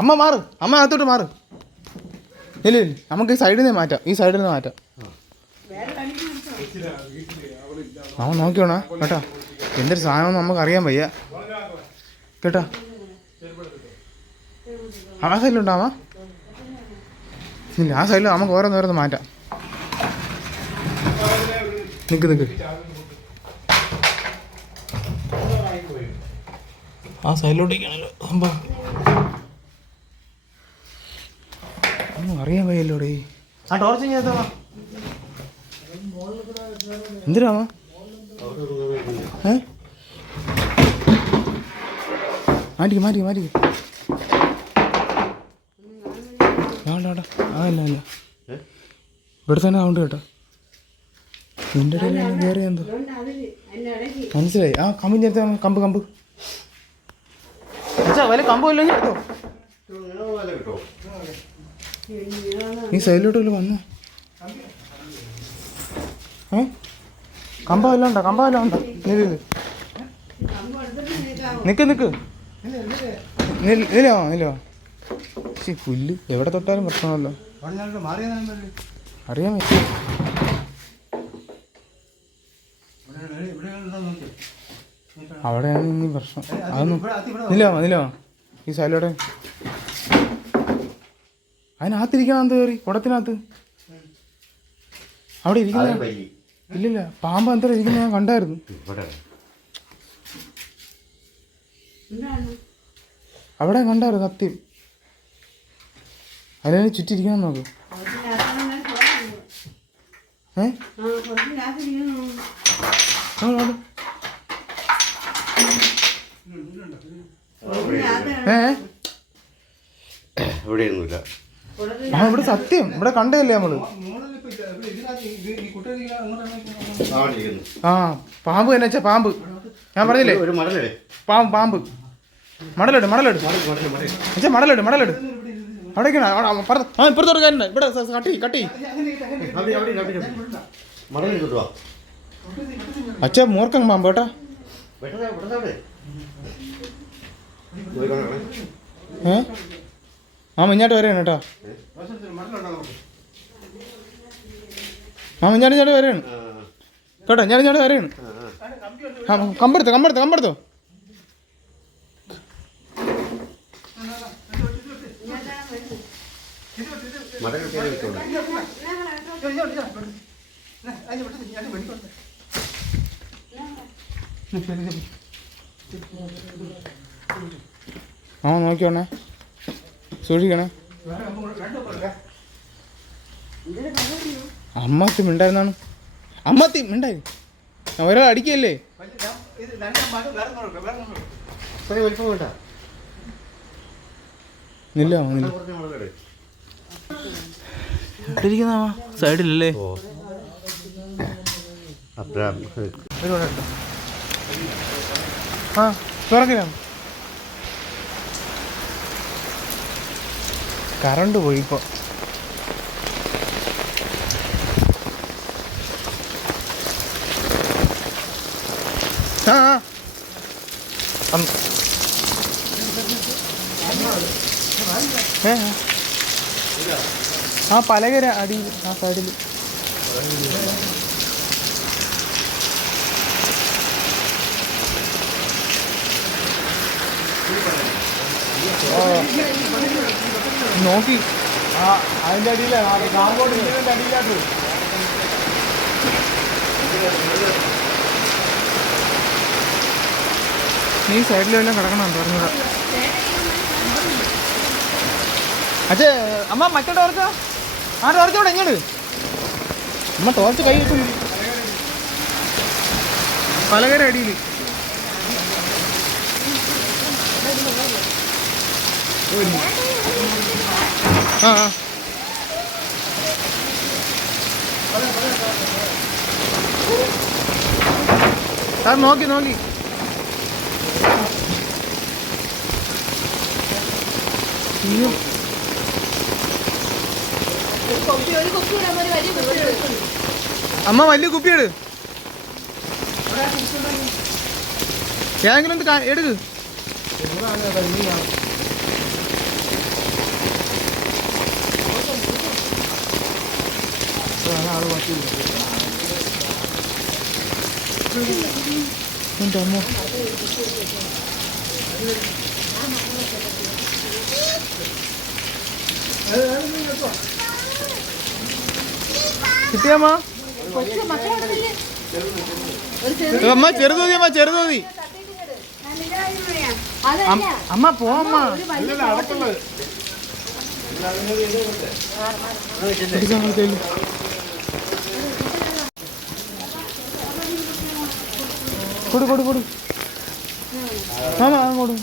അമ്മ മാറ്. അമ്മ അകത്തോട്ട് മാറ്. ഇല്ല ഇല്ല. നമുക്ക് ഈ സൈഡിൽ നിന്ന് മാറ്റാം. ഈ സൈഡിൽ നിന്ന് മാറ്റാം. അവൻ നോക്കിയോണ. കേട്ടോ? എന്തൊരു സാധനം നമുക്ക് അറിയാൻ വയ്യ. കേട്ടോ? ആ സൈഡിലുണ്ടാവാ ഇല്ല ആ സൈഡിൽ നമുക്ക് ഓരോന്നോരോന്ന് ഓരോന്ന് മാറ്റാം. നിക്ക് നിക്ക്. ആ സൈഡിലോട്ടേക്കാണല്ലോ സംഭവം. ഒന്നും അറിയാൻ വയ്യല്ലോടേ. ആ ടോർച്ച് എത്താ എന്തിനാ ഏ? മാറ്റിക്ക് മാറ്റിക്ക് മാറ്റിക്ക്. ആ ഇല്ല ഇല്ല. ഇവിടെ തന്നെ ആവുണ്ട് കേട്ടോ. നിന്റെ ഇടയിൽ കയറി എന്തോ? മനസ്സിലായി. ആ കമ്പ് നേരത്തെ കമ്പ് കമ്പ്. അച്ഛാ വല്ല കമ്പ് ഇല്ലെങ്കിൽ എടുത്തോ. നീ സൈഡിലോട്ട് വല്ല വന്നോ. ഏ? കമ്പ വല്ല ഉണ്ടോ? കമ്പ വല്ല ഉണ്ടോ? നില്ല് നിക്ക് നിക്ക്. ഇല്ലോ നിലോ നിലോ ശരി പുല്ല്. എവിടെ തൊട്ടാലും പ്രശ്നമല്ലോ അറിയാൻ പറ്റും അവിടെയാണ് ഇനി പ്രശ്നം. അതൊന്നും നിലോ നിലോ. ഈ സൈലോടെ അതിനകത്തിരിക്കണം എന്ത് കയറി കുടത്തിനകത്ത്. അവിടെ ഇരിക്കുന്ന ഇല്ലില്ല പാമ്പ് എന്താ ഇരിക്കുന്ന ഞാൻ കണ്ടായിരുന്നു. അവിടെ കണ്ടായിരുന്നു സത്യം. അതിനെ ചുറ്റിരിക്കണം നോക്ക്. ഏ. ഏ? ഇവിടെയൊന്നുമില്ല ആ ഇവിടെ സത്യം. ഇവിടെ കണ്ടതല്ലേ നമ്മൾ? ആ പാമ്പ് തന്നെ വെച്ചാ പാമ്പ്. ഞാൻ പറഞ്ഞില്ലേ? ഒരു മടലേ പാമ്പ് പാമ്പ്. മടലെട് മടലെട്. അച്ഛാ മടലെട് മടലെട്. അവിടേക്കാണ്. ആ ഇപ്പുറത്തോട്ട് കാര്യണ്ട ഇവിടെ കട്ടി കട്ടി. അച്ഛാ മൂർക്കം പാമ്പ് കേട്ടാ. ഏ? ആ മിഞ്ഞാട്ട് വരെയാണ് കേട്ടോ. ആ മിഞ്ഞാട്ട് ഞാട്ട് വരെയാണ് കേട്ടോ ഞാൻ ഞാട്ട് വരെയാണ് ആ കമ്പെടുത്തോ കമ്പെടുത്തോ കമ്പെടുത്തോ കിട്ടുള്ളൂ ആ നോക്കിയോണേ സൂക്ഷിക്കണേ. അമ്മത്തി മിണ്ടായിരുന്നാണ്. അമ്മത്തി മിണ്ടായി. ഒരാൾ അടിക്കല്ലേ? നില്ല സൈഡിലല്ലേ? അബ്രാം. ആ തുറക്കില്ല കറണ്ട് പോയി ഇപ്പോൾ ആ. ആ. പലകര അടി ആ സൈഡിൽ നോക്കി. ആ അതിന്റെ അടിയിലെ. കാമ്പോട്ട് ഇതിന്റെ അടിയിലായിട്ട് നീ സൈഡിലെല്ലാം കിടക്കണം പറഞ്ഞത് അച്ഛ അമ്മ മറ്റേ ടോർച്ചോ ആ ടോർച്ച് ഇവിടെ ഇങ്ങോട്ട് അമ്മ ടോർച്ച് കൈ വെച്ചു പലകര അടിയിൽ. ആ ആ. സാർ നോക്കി നോക്കി. എടുക്കും അമ്മ വലിയ കുപ്പിയെടു. ഏതെങ്കിലും ഒന്ന് കാ- എടുക്ക് എന്റെ അമ്മ കിട്ടിയമ്മ അമ്മ ചെറുതോതി. അമ്മ ചെറുതോതി അം- അമ്മ പോമ്മ പിടിച്ച് അങ്ങോട്ട് ചെല്ല്. കൊടു കൊടു കൊടു. ആമാ അങ്ങോട്ട്. ഉം.